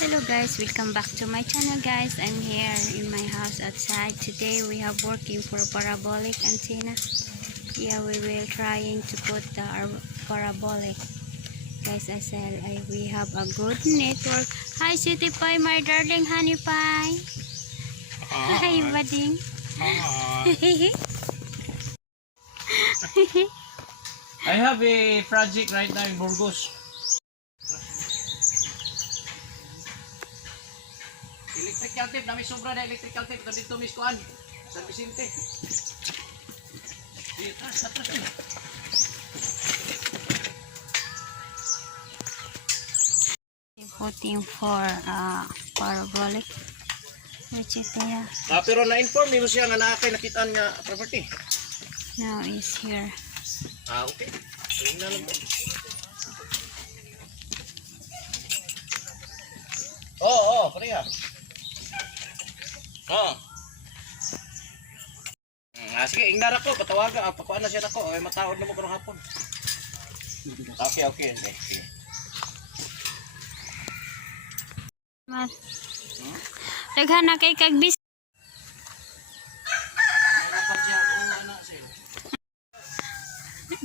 Hello guys, welcome back to my channel guys. I'm here in my house outside. Today we have working for parabolic antenna. Yeah, we will trying to put the parabolic. Guys, I said we have a good network. Hi Sweetie Pie, my darling honey pie. Hi buddy. I have a project right now in Burgos. Electrical tape, nami sobra na electrical tape. Dito Miss Kuan, San Vicente. Atras. Putting for parabolic. Which is there. Pero na-inform mo siya nga naakay nakitaan nga property. Now is here. Okay. Tingnan lang po. Korea. Sige, ingnar ako, patawagan, pakuan na siya nako, ay mataod na mo karong hapon. Okay. Daghan na kay kag bis.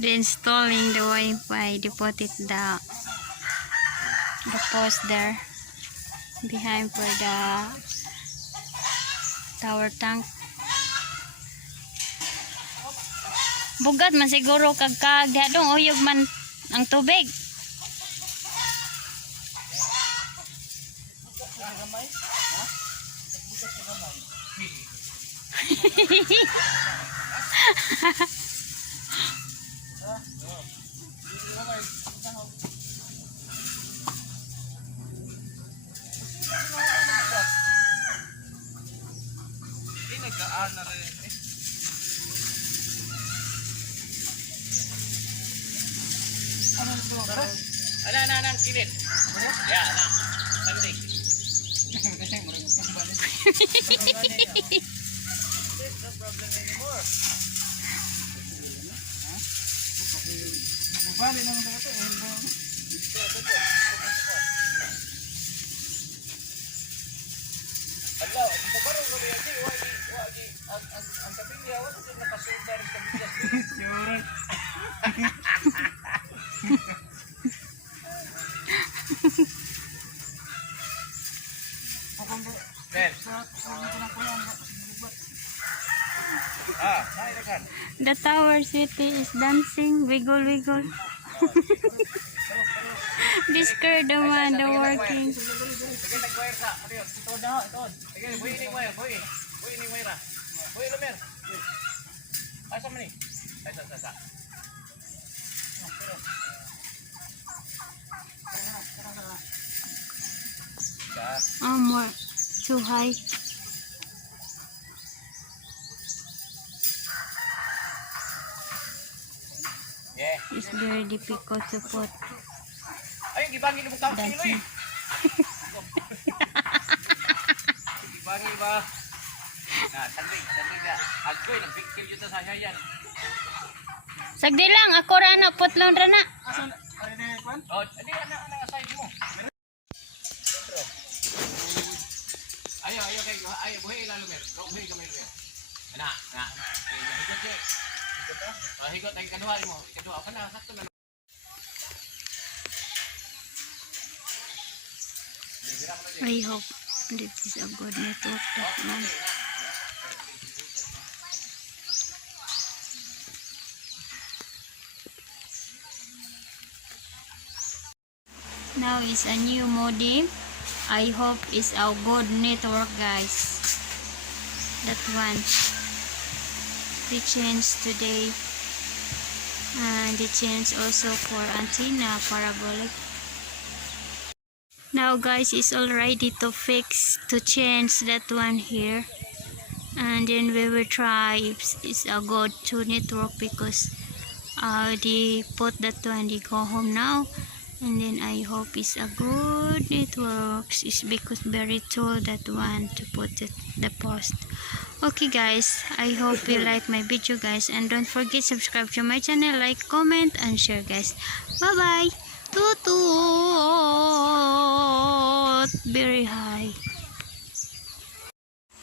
Installing the Wi-Fi, deposit the post there behind for the tower tank. Bugat man siguro kag dong uyog man ang tubig. Nang kilit. Ya, nang. Penting. There's no problem anymore. Bali naman ito. Allah, ito ba rin kami wagi ang kapilyawan ito nakasundar sa bigas. Sure. The tower city is dancing, wiggle. This girl the one, the working. More too high. It's very difficult to put. Ayun, gibangin mo kang kilo eh. Gibangin ba? Tanding ka. Agkoy, nag-victim yun sa sayayan. Sagdi lang, ako rana, putlon rana. Hindi na aside mo. Ayaw, buhay ilalo mer. Buhay ka mer. Nga. Higot siya. Higot, ay kaduha mo. Kaduha ka na, sakto na. I hope this is a good network. Now is a new modem. I hope it's a good network guys. That one they changed today, and they changed also for antenna parabolic. Now guys, it's all ready to fix, to change that one here, and then we will try if it's a good to network, because they put that one, they go home now, and then I hope it's a good network. It's because very tall that one to put it, the post. Okay guys, I hope you like my video guys, and don't forget subscribe to my channel, like, comment, and share guys. Bye bye. Tutut. Very high.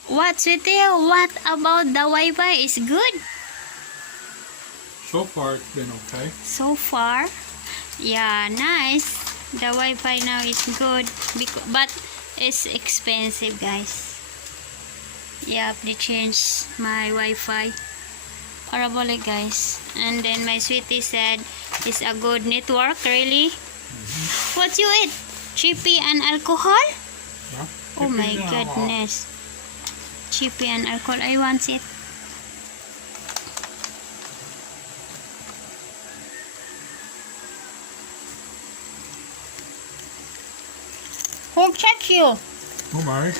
What, sweetie? What about the Wi-Fi? Is good? So far, it's been okay. So far? Yeah, nice. The Wi-Fi now is good. But it's expensive, guys. Yeah, they changed my Wi-Fi. Parabolic, guys. And then my sweetie said it's a good network, really. What you eat? Chippy and alcohol? Yeah. Oh my goodness. Chippy and alcohol. I want it. Who check you? Oh my.